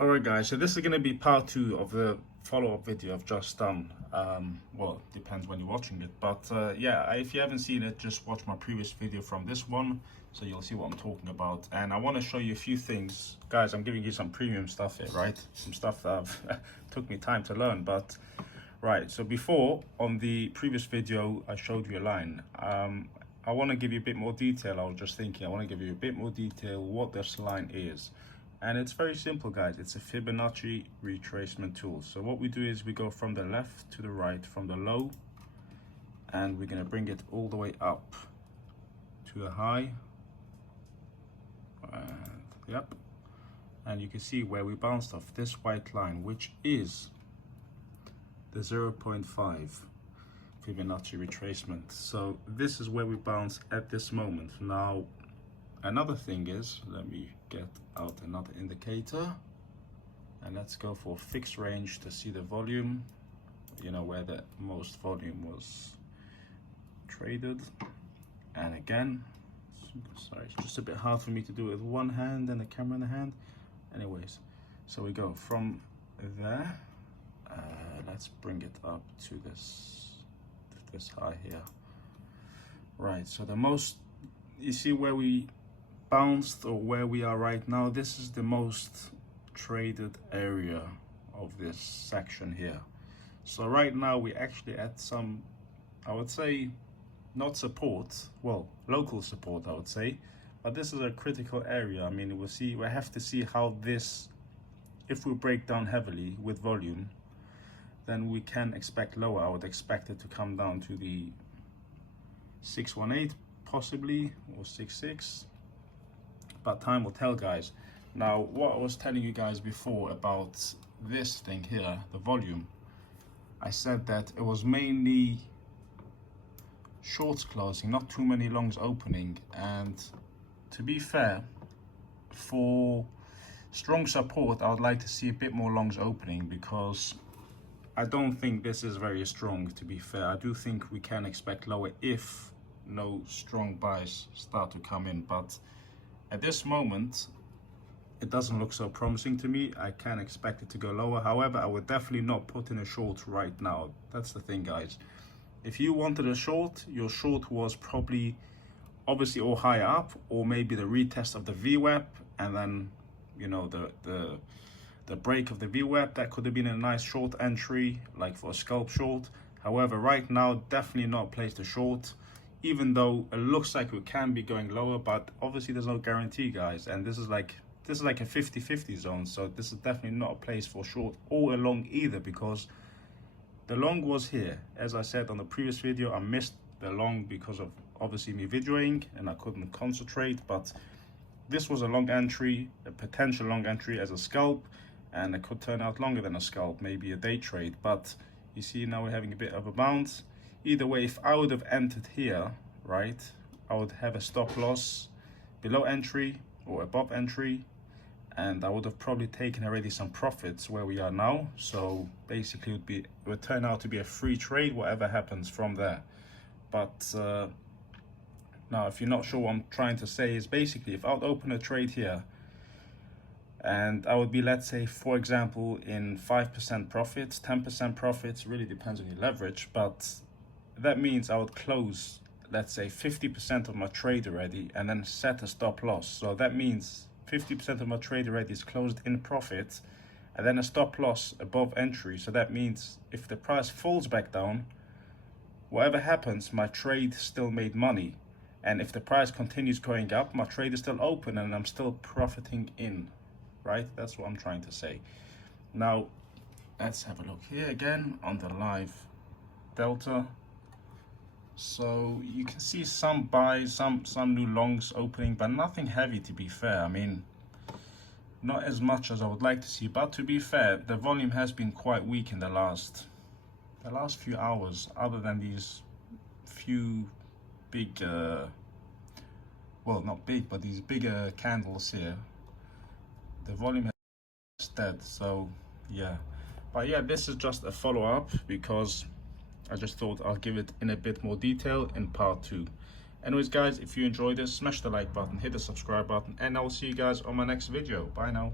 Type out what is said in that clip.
Alright guys, so this is going to be part 2 of the follow-up video I've just done. Well, depends when you're watching it, but yeah, if you haven't seen it, just watch my previous video from this one, so you'll see what I'm talking about. And I want to show you a few things. Guys, I'm giving you some premium stuff here, right? Some stuff that took me time to learn, but right, so before, on the previous video, I showed you a line. I want to give you a bit more detail. I was just thinking, I want to give you a bit more detail what this line is. And it's very simple, guys. It's a Fibonacci retracement tool. So what we do is we go from the left to the right, from the low, and we're going to bring it all the way up to the high. And yep. And you can see where we bounced off this white line, which is the 0.5 Fibonacci retracement. So this is where we bounce at this moment. Now, another thing is, let me get out another indicator, and let's go for fixed range to see the volume, you know, where the most volume was traded. And again, sorry, it's just a bit hard for me to do it with one hand and the camera in the hand. Anyways, so we go from there, let's bring it up to this high here. Right, so the most, you see where we bounced, or where we are right now, this is the most traded area of this section here. So right now we actually at some, I would say, not support, well, local support I would say, but this is a critical area. I mean, we have to see how this, if we break down heavily with volume, then we can expect lower. I would expect it to come down to the 618 possibly, or 66. But time will tell, guys. Now, what I was telling you guys before about this thing here, the volume, I said that it was mainly shorts closing, not too many longs opening. And to be fair, for strong support, I would like to see a bit more longs opening, because I don't think this is very strong, to be fair. I do think we can expect lower if no strong buys start to come in, but at this moment, it doesn't look so promising to me. I can expect it to go lower. However, I would definitely not put in a short right now. That's the thing, guys. If you wanted a short, your short was probably obviously all higher up, or maybe the retest of the VWAP, and then, you know, the break of the VWAP. That could have been a nice short entry, like for a scalp short. However, right now, definitely not a place to short, even though it looks like we can be going lower, but obviously there's no guarantee, guys. And this is like a 50-50 zone, so this is definitely not a place for short or a long either, because the long was here. As I said on the previous video, I missed the long because of obviously me videoing and I couldn't concentrate, but this was a long entry, a potential long entry as a scalp, and it could turn out longer than a scalp, maybe a day trade. But you see, now we're having a bit of a bounce. Either way, if I would have entered here, right, I would have a stop loss below entry or above entry, and I would have probably taken already some profits where we are now. So basically it would turn out to be a free trade, whatever happens from there. But now, if you're not sure what I'm trying to say, is basically if I would open a trade here and I would be, let's say, for example, in 5% profits, 10% profits, really depends on your leverage, but that means I would close, let's say, 50% of my trade already and then set a stop loss. So that means 50% of my trade already is closed in profit, and then a stop loss above entry. So that means if the price falls back down, whatever happens, my trade still made money. And if the price continues going up, my trade is still open and I'm still profiting in, right? That's what I'm trying to say. Now, let's have a look here again on the live delta. So you can see some buys, some new longs opening, but nothing heavy, to be fair. I mean, not as much as I would like to see, but to be fair, the volume has been quite weak in the last few hours, other than these few big, well, not big, but these bigger candles here. The volume has dead, so yeah. But yeah, this is just a follow-up, because I just thought I'll give it in a bit more detail in part 2. Anyways, guys, if you enjoyed this, smash the like button, hit the subscribe button, and I'll see you guys on my next video. Bye now.